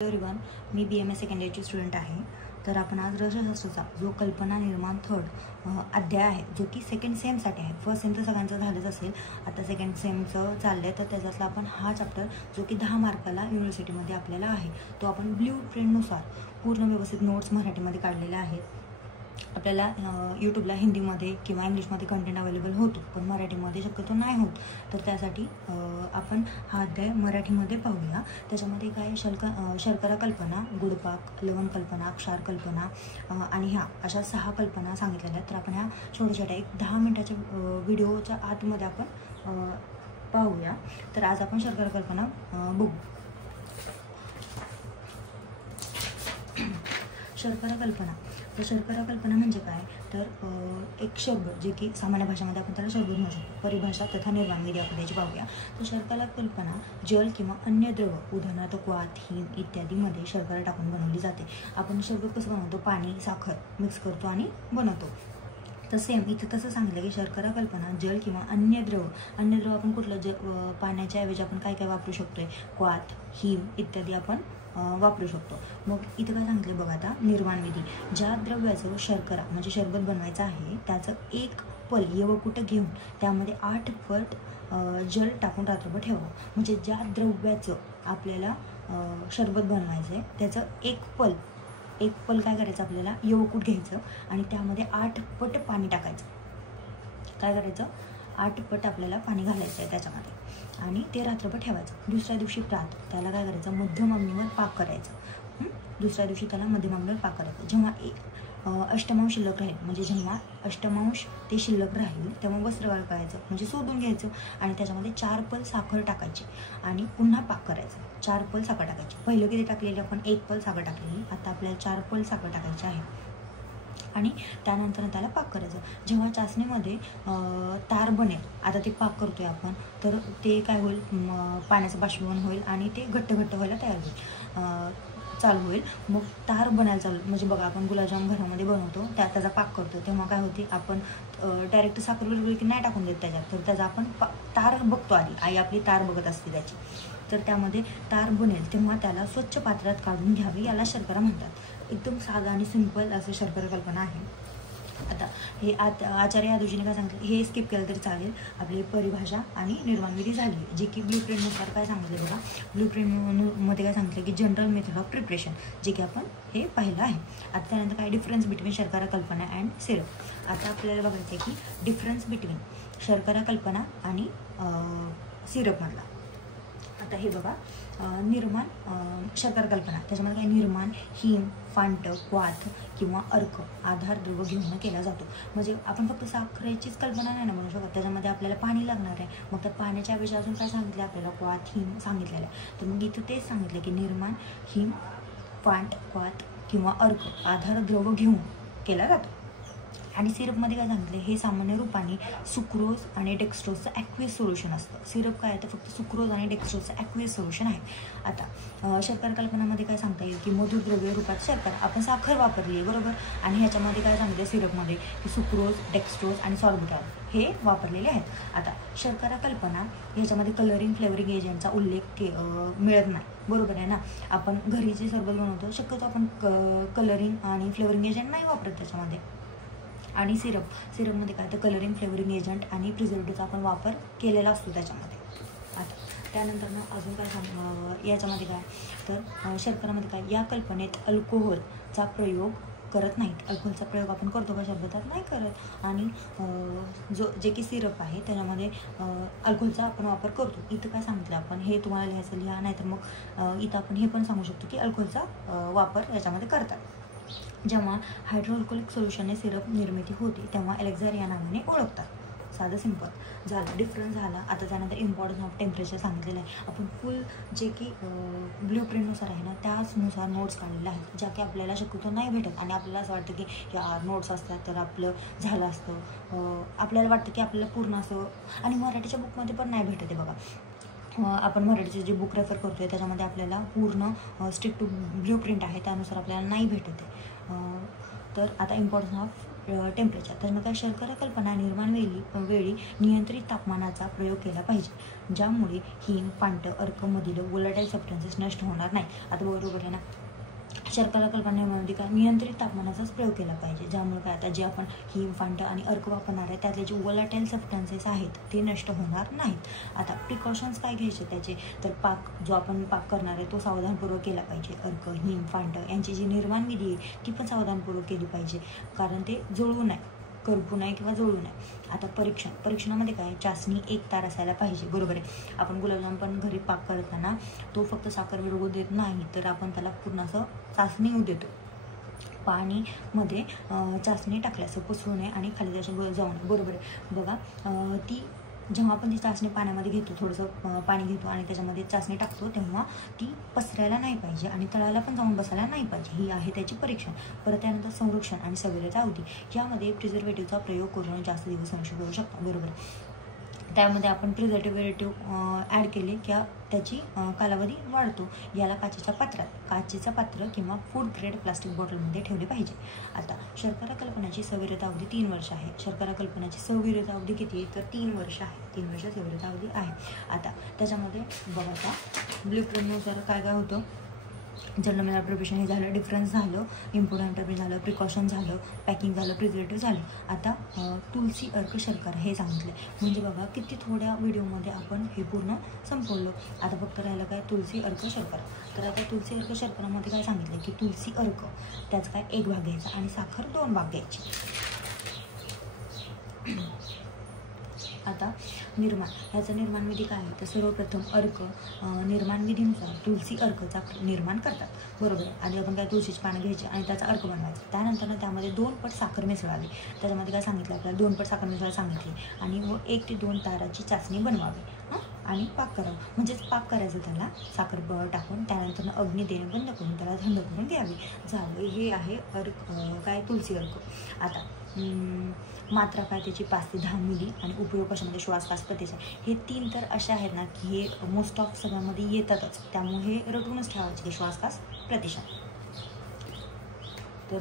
Everyone, मी BMA second इयरची student आहे. तर आपण आज रसशास्त्राचा जो कल्पना निर्माण थर्ड अध्याय आहे, जो की सेकंड सेमसाठी आहे. फर्स्ट सेम तर सगळ्यांचं झालंच असेल, आता सेकंड सेमचं चाललं आहे. तर त्याच्यातला आपण हा चॅप्टर जो की 10 मार्काला युनिव्हर्सिटीमध्ये आपल्याला आहे, तो आपण ब्ल्यू प्रिंटनुसार पूर्ण व्यवस्थित नोट्स मराठीमध्ये काढलेल्या आहेत. आपल्याला यूट्यूबला हिंदीमध्ये किंवा इंग्लिशमध्ये कंटेंट अवेलेबल होतो, पण मराठीमध्ये शक्यतो नाही होत. तर त्यासाठी आपण हा अध्याय मराठीमध्ये पाहूया. त्याच्यामध्ये काय शर्करा कल्पना, गुडपाक, लवण कल्पना, क्षार कल्पना आणि ह्या अशा 6 कल्पना सांगितलेल्या आहेत. तर आपण ह्या छोट्या एक 10 मिनिटाच्या व्हिडिओच्या आतमध्ये आपण पाहूया. तर आज आपण शर्करा कल्पना बघू. शर्करा कल्पना. तर शर्करा कल्पना म्हणजे काय, तर एक शरबत, जे की सामान्य भाषेमध्ये आपण त्याला शरबत म्हणू शकतो. परिभाषा तथा निर्माण विधी आपण त्याची पाहूया. तर शर्करा कल्पना जल किंवा अन्य द्रव, उदाहरणार्थ क्वाथ, हिम इत्यादीमध्ये शर्करा टाकून बनवली जाते. आपण शरबत कसं बनवतो, पाणी साखर मिक्स करतो आणि बनवतो. तर सेम इथं तसं सांगितलं की शर्करा कल्पना जल किंवा अन्य द्रव आपण कुठलं पाण्याच्या ऐवजी आपण काय काय वापरू शकतोय, क्वाथ, हिम इत्यादी आपण वापरू शकतो. मग इथं काय सांगितलं बघा. आता निर्माण विधी. ज्या द्रव्याचं शर्करा म्हणजे शरबत बनवायचं आहे, त्याचं एक पल यवकुटं घेऊन त्यामध्ये 8 पट जल टाकून रात्रभर ठेवावं. म्हणजे ज्या द्रव्याचं आपल्याला शरबत बनवायचं आहे, त्याचं एक पल काय करायचं, आपल्याला यवकूट घ्यायचं आणि त्यामध्ये 8 पट पाणी टाकायचं. काय करायचं, 8 पट आपल्याला पाणी घालायचं आहे त्याच्यामध्ये आणि ते रात्रभर ठेवायचं. दुसऱ्या दिवशी प्रात त्याला काय करायचं, मध्यम अग्नीवर पाक करायचं. दुसऱ्या दिवशी त्याला मध्यम अग्नीवर पाक करायचं. जेव्हा अष्टमांश शिल्लक राहील, म्हणजे जेव्हा अष्टमांश ते शिल्लक राहील, तेव्हा वस्त्र काढायचं, म्हणजे शोधून घ्यायचं आणि त्याच्यामध्ये 4 पल साखर टाकायची आणि पुन्हा पाक करायचं. 4 पल साखर टाकायची. पहिलं किती टाकलेली आपण, 1 पल साखर टाकलेली. आता आपल्याला 4 पल साखर टाकायची आहे आणि त्यानंतर त्याला पाक करायचं. जेव्हा चाचणीमध्ये तार बनेल, आता ते पाक करतोय आपण, तर ते काय होईल, पाण्याचं बाष्पीभवन होईल आणि ते घट्ट व्हायला तयार होईल, चालू होईल. मग तार बनायला चालू, म्हणजे बघा आपण गुलाबजाम घरामध्ये बनवतो, त्याचा पाक करतो, तेव्हा काय होते, आपण डायरेक्ट साखर वगैरे की नाही टाकून देत त्याच्यात, तर त्याचा आपण तार बघतो. आधी आई आपली तार बघत असते त्याची. तर त्यामध्ये तार बनेल तेव्हा त्याला स्वच्छ पात्रात काढून घ्यावी, याला शर्करा म्हणतात. एकदम साधा आणि सिंपल असं शर्करा कल्पना आहे. आता हे आचार्य या दिवशीने काय सांगितलं, हे स्किप केलं तरी चालेल. आपली परिभाषा आणि निर्माण विधी झाली, जे की ब्ल्यू प्रिंटनुसार काय सांगितलं बघा. ब्ल्यू प्रिंटमध्ये काय सांगितलं की जनरल मेथड ऑफ प्रिपरेशन, जे की आपण हे पाहिलं आहे. आता त्यानंतर काय डिफरन्स बिटवीन शर्करा कल्पना अँड सिरप. आता आपल्याला बघायचं आहे की डिफरन्स बिटवीन शर्करा कल्पना आणि सिरपमधला. आता हे बघा, निर्माण शर्करा कल्पना, त्याच्यामध्ये काय, निर्माण हिम, फांट, क्वाथ किंवा अर्क आधार द्रव घेऊन केला जातो. म्हणजे आपण फक्त साखरेचीच कल्पना नाही ना म्हणू शकत, त्याच्यामध्ये आपल्याला पाणी लागणार आहे. मग त्या पाण्याच्या ऐवजी अजून काय सांगितलं आपल्याला, क्वाथ, हिम सांगितलेलं आहे. तर मग इथं तेच सांगितलं की निर्माण हिम, फांट, क्वाथ किंवा अर्क आधार द्रव घेऊन केला जातो. आणि सिरपमध्ये काय सांगितलं, हे सामान्य रूपाने सुक्रोज आणि डेक्स्ट्रोजचं ॲक्वियस सोल्युशन असतं. सिरप काय आहे, तर फक्त सुक्रोज आणि डेक्स्ट्रोजचं ॲक्वियस सोल्युशन आहे. आता शर्करा कल्पनामध्ये काय सांगता येईल की मधुद्रव्य रूपात शर्करा, आपण साखर वापरली आहे बरोबर, आणि ह्याच्यामध्ये काय सांगितलं सिरपमध्ये की सुक्रोज, डेक्स्ट्रोज आणि सॉर्बिटॉल हे वापरलेले आहेत. आता शर्करा कल्पना ह्याच्यामध्ये कलरिंग, फ्लेवरिंग एजंटचा उल्लेख मिळत नाही, बरोबर आहे ना. आपण घरी जे सरबत बनवतो, शक्यतो आपण कलरिंग आणि फ्लेवरिंग एजंट नाही वापरत त्याच्यामध्ये. आणि सिरपमध्ये काय, तर कलरिंग, फ्लेवरिंग एजंट आणि प्रिझर्वेटिव्हचा आपण वापर केलेला असतो त्याच्यामध्ये. आता त्यानंतर ना अजून काय याच्यामध्ये काय, तर शर्करामध्ये काय, या कल्पनेत अल्कोहोलचा प्रयोग करत नाहीत. अल्कोहोलचा प्रयोग आपण करतो का शरबतात, नाही करत. आणि जे की सिरप आहे त्याच्यामध्ये अल्कोहोलचा आपण वापर करतो. इथं काय सांगितलं आपण, हे तुम्हाला लिहायचं लिहा, नाही तर मग इथं आपण हे पण सांगू शकतो की अल्कोहोलचा वापर याच्यामध्ये करतात. जेव्हा हायड्रोअल्कोहोलिक सोल्युशनने सिरप निर्मिती होते, तेव्हा एलेक्झार या नावाने ओळखतात. साधं सिंपल झालं, डिफरन्स झाला. आता त्यानंतर इम्पॉर्टन्स ऑफ टेम्परेचर सांगितलेलं आहे. आपण फुल जे की ब्ल्यू प्रिंटनुसार आहे ना, त्याचनुसार नोट्स काढलेल्या आहेत, ज्या की आपल्याला शक्यतो नाही भेटत. आणि आपल्याला असं वाटतं की या नोट्स असतात तर आपलं झालं असतं, आपल्याला वाटतं की आपल्याला पूर्ण असं, आणि मराठीच्या बुकमध्ये पण नाही भेटत आहे बघा. आपण मराठीचे जे बुक रेफर करतो आहे त्याच्यामध्ये आपल्याला पूर्ण स्ट्रिक्ट टू ब्ल्यू प्रिंट आहे, त्यानुसार आपल्याला नाही भेटत आहे. तर आता इम्पॉर्टन्स ऑफ टेम्परेचर. तर मग काय शर्करा कल्पना निर्माण वेळी नियंत्रित तापमानाचा प्रयोग केला पाहिजे, ज्यामुळे हिम, फांट, अर्कमधील वोलाटाईल सबस्टन्सेस नष्ट होणार नाही. आता बरोबर आहे ना. शर्करा कल्पना निर्माणामध्ये काय नियंत्रित तापमानाचाच प्रयोग केला पाहिजे, ज्यामुळे काय आता जे आपण हिम, फांट आणि अर्क वापरणार आहे त्यातले जे वोलाटाईल सबस्टन्सेस आहेत ते नष्ट होणार नाहीत. आता प्रिकॉशन्स काय घ्यायचे त्याचे, तर जो आपण पाक करणार आहे तो सावधानपूर्वक केला पाहिजे. अर्क, हिम, फांट यांची जी निर्माण विधी आहे ती पण सावधानपूर्वक केली पाहिजे, कारण ते जळू नये, करपू नये किंवा जळू नये. आता परीक्षणामध्ये काय चाचणी एक तार असायला पाहिजे. बरोबर आहे. आपण गुलाबजाम पण घरी पाक करताना तो फक्त साखर विरघळू देत नाही, तर आपण त्याला पूर्ण असं चाचणी होऊ देतो. पाणीमध्ये चाचणी टाकल्यास पसरू नये आणि खाली जाऊ नये. बरोबर आहे. बघा ती जेव्हा आपण ती चाचणी पाण्यामध्ये घेतो, थोडंसं पाणी घेतो आणि त्याच्यामध्ये चाचणी टाकतो, तेव्हा ती पसरायला नाही पाहिजे आणि तळाला पण जाऊन बसायला नाही पाहिजे. ही आहे त्याची परीक्षण. परत त्यानंतर संरक्षण आणि सविरता अवधी. यामध्ये प्रिझर्वेटिव्हचा प्रयोग करून जास्त दिवस संरक्षण करू शकतो. बरोबर. त्यामध्ये आपण प्रिझर्वेटिव्ह ॲड केले की त्याची कालावधी वाढतो. याला काचेचं पात्र किंवा फूड ग्रेड प्लास्टिक बॉटलमध्ये ठेवले पाहिजे. आता शर्करा कल्पनाची सविरता अवधी 3 वर्ष आहे. शर्करा कल्पनाची सविरता अवधी किती आहे, तर 3 वर्ष आहे. 3 वर्ष सविरता अवधी आहे. आता त्याच्यामध्ये बघा आता ब्लूप्रिंटनुसार काय काय होतं. जनरल प्रिपरेशन हे झालं, डिफरन्स झालं, इम्पोर्ट इंटरप्रिट झालं, प्रिकॉशन झालं, पॅकिंग झालं, प्रिझर्वेटिव्ह झालं. आता तुलसी, अर्क, शर्करा हे सांगितले. म्हणजे बघा किती थोड्या व्हिडिओमध्ये आपण हे पूर्ण संपवलं. आता फक्त राहिलं काय तुलसी, अर्क, शर्करा. तर आता तुलसी, अर्क, शर्करामध्ये काय सांगितलं की तुलसी, अर्क त्याचा काय 1 भाग घ्यायचा आणि साखर 2 भाग घ्यायची. आता निर्माण, ह्याचं निर्माण विधी काय आहे, तर सर्वप्रथम अर्क निर्माण विधीनुसार तुलसी अर्कचा निर्माण करतात. बरोबर आहे. आधी आपण काय तुळशीची पानं घ्यायची आणि त्याचा अर्क बनवायचा. त्यानंतर त्यामध्ये 2 पट साखर मिसळावी. त्याच्यामध्ये काय सांगितलं आपल्याला, 2 पट साखर मिसळायला सांगितली आणि 1 ते 2 ताराची चाचणी बनवावी आणि पाक करावं. म्हणजेच पाक करायचं त्याला साखर टाकून, त्यानंतर अग्नी देणे बंद करून त्याला थंड करून घ्यावी. झालं. हे आहे काय तुलसी अर्क. आता मात्रा काय त्याची 5 ते 10 मिली आणि उपयोग कशामध्ये श्वासकास प्रतिसाद. हे 3 तर अशा आहेत ना की हे मोस्ट ऑफ सगळ्यामध्ये येतातच, त्यामुळे हे रटूनच ठेवायचे की श्वासकास प्रतिसाद. तर